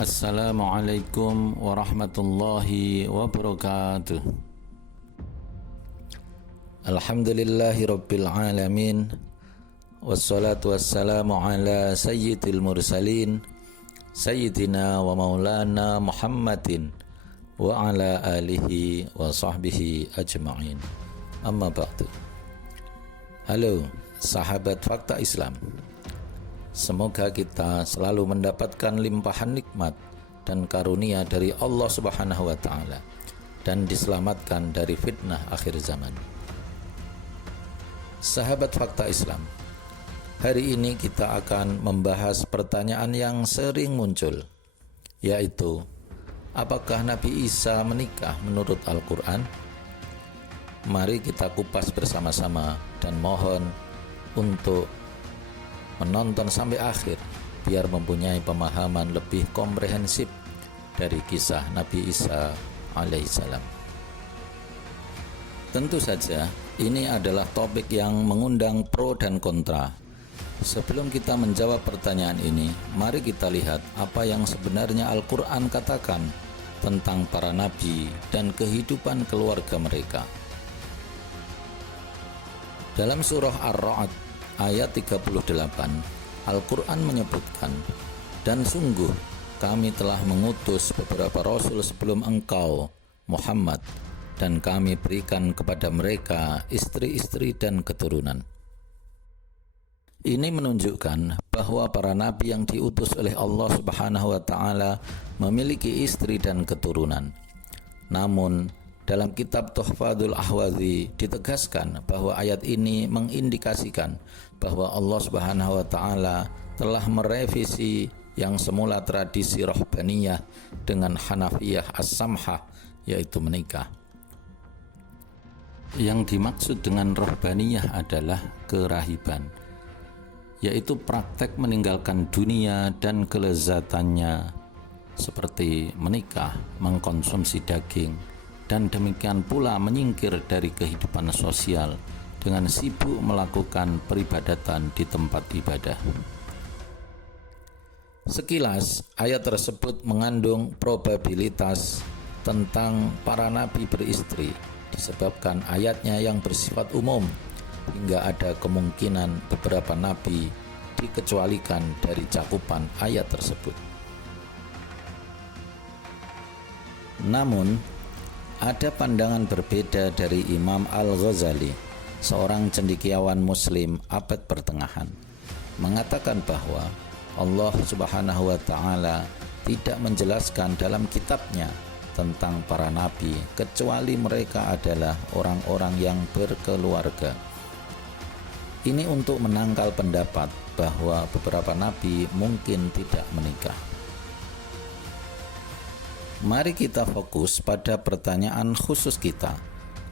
Assalamualaikum warahmatullahi wabarakatuh. Alhamdulillahi rabbil alamin. Wassalatu wassalamu ala sayyidil mursalin Sayyidina wa maulana Muhammadin wa ala alihi wa sahbihi ajma'in. Amma ba'du. Halo sahabat Fakta Islam. Semoga kita selalu mendapatkan limpahan nikmat dan karunia dari Allah Subhanahu wa Ta'ala dan diselamatkan dari fitnah akhir zaman. Sahabat Fakta Islam, hari ini kita akan membahas pertanyaan yang sering muncul, yaitu apakah Nabi Isa menikah menurut Al-Quran? Mari kita kupas bersama-sama dan mohon untuk menonton sampai akhir biar mempunyai pemahaman lebih komprehensif dari kisah Nabi Isa alaihissalam. Tentu saja ini adalah topik yang mengundang pro dan kontra. Sebelum kita menjawab pertanyaan ini, mari kita lihat apa yang sebenarnya Al-Quran katakan tentang para nabi dan kehidupan keluarga mereka. Dalam surah Ar-Ra'd ayat 38, Al-Quran menyebutkan, dan sungguh kami telah mengutus beberapa rasul sebelum engkau, Muhammad, dan kami berikan kepada mereka istri-istri dan keturunan. Ini menunjukkan bahwa para nabi yang diutus oleh Allah Subhanahu wa Ta'ala memiliki istri dan keturunan. Namun dalam kitab Tuhfatul Ahwazi ditegaskan bahwa ayat ini mengindikasikan bahwa Allah Subhanahu wa Ta'ala telah merevisi yang semula tradisi rohbaniyah dengan Hanafiyah as-samhah, yaitu menikah. Yang dimaksud dengan rohbaniyah adalah kerahiban, yaitu praktek meninggalkan dunia dan kelezatannya seperti menikah, mengkonsumsi daging, dan demikian pula menyingkir dari kehidupan sosial dengan sibuk melakukan peribadatan di tempat ibadah. Sekilas, ayat tersebut mengandung probabilitas tentang para nabi beristri, disebabkan ayatnya yang bersifat umum, hingga ada kemungkinan beberapa nabi dikecualikan dari cakupan ayat tersebut. Namun, ada pandangan berbeda dari Imam Al-Ghazali, seorang cendekiawan Muslim abad pertengahan, mengatakan bahwa Allah Subhanahu wa Ta'ala tidak menjelaskan dalam kitabnya tentang para nabi kecuali mereka adalah orang-orang yang berkeluarga. Ini untuk menangkal pendapat bahwa beberapa nabi mungkin tidak menikah. Mari kita fokus pada pertanyaan khusus kita.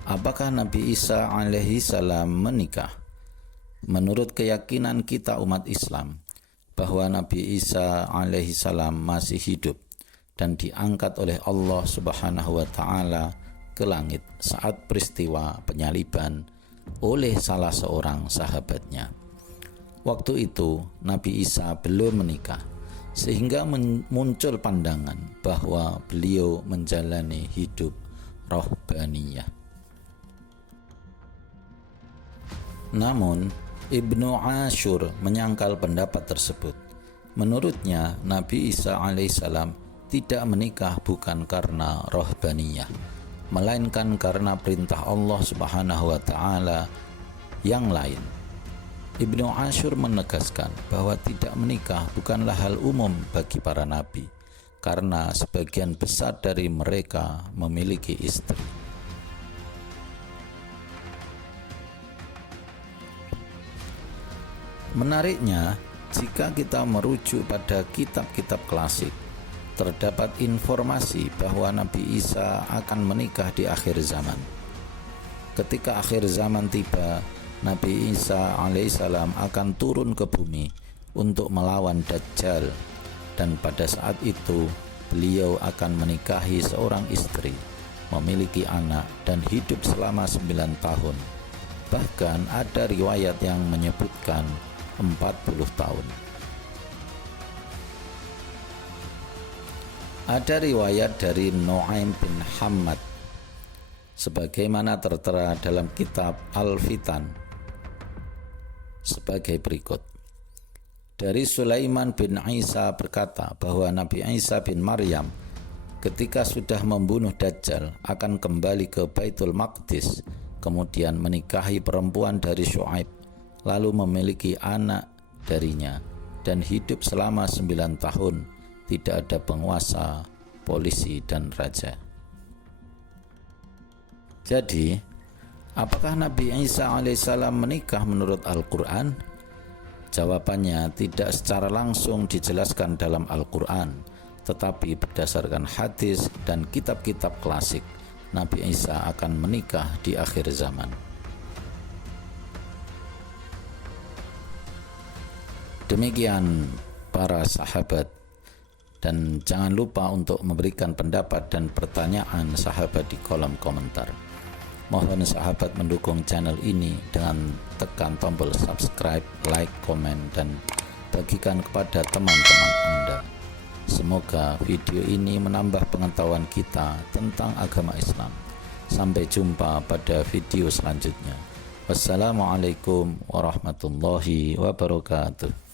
Apakah Nabi Isa alaihi salam menikah? Menurut keyakinan kita umat Islam, bahwa Nabi Isa alaihi salam masih hidup dan diangkat oleh Allah Subhanahu wa Ta'ala ke langit saat peristiwa penyaliban oleh salah seorang sahabatnya. Waktu itu Nabi Isa belum menikah, sehingga muncul pandangan bahwa beliau menjalani hidup rohbaniyah. Namun Ibnu Ashur menyangkal pendapat tersebut. Menurutnya Nabi Isa alaihissalam tidak menikah bukan karena rohbaniyah, melainkan karena perintah Allah Subhanahu wa Ta'ala yang lain. Ibnu Ashur menegaskan bahwa tidak menikah bukanlah hal umum bagi para nabi, karena sebagian besar dari mereka memiliki istri. Menariknya, jika kita merujuk pada kitab-kitab klasik, terdapat informasi bahwa Nabi Isa akan menikah di akhir zaman. Ketika akhir zaman tiba, Nabi Isa alaihissalam akan turun ke bumi untuk melawan Dajjal, dan pada saat itu beliau akan menikahi seorang istri, memiliki anak, dan hidup selama 9 tahun. Bahkan ada riwayat yang menyebutkan 40 tahun. Ada riwayat dari Nu'aim bin Hammad sebagaimana tertera dalam kitab Al-Fitan sebagai berikut. Dari Sulaiman bin Isa berkata bahwa Nabi Isa bin Maryam ketika sudah membunuh Dajjal akan kembali ke Baitul Maqdis, kemudian menikahi perempuan dari Syuaib, lalu memiliki anak darinya dan hidup selama 9 tahun, tidak ada penguasa, polisi, dan raja. Jadi, apakah Nabi Isa alaihissalam menikah menurut Al-Quran? Jawabannya tidak secara langsung dijelaskan dalam Al-Quran, tetapi berdasarkan hadis dan kitab-kitab klasik, Nabi Isa akan menikah di akhir zaman. Demikian para sahabat, dan jangan lupa untuk memberikan pendapat dan pertanyaan sahabat di kolom komentar. Mohon sahabat mendukung channel ini dengan tekan tombol subscribe, like, komen, dan bagikan kepada teman-teman Anda. Semoga video ini menambah pengetahuan kita tentang agama Islam. Sampai jumpa pada video selanjutnya. Wassalamualaikum warahmatullahi wabarakatuh.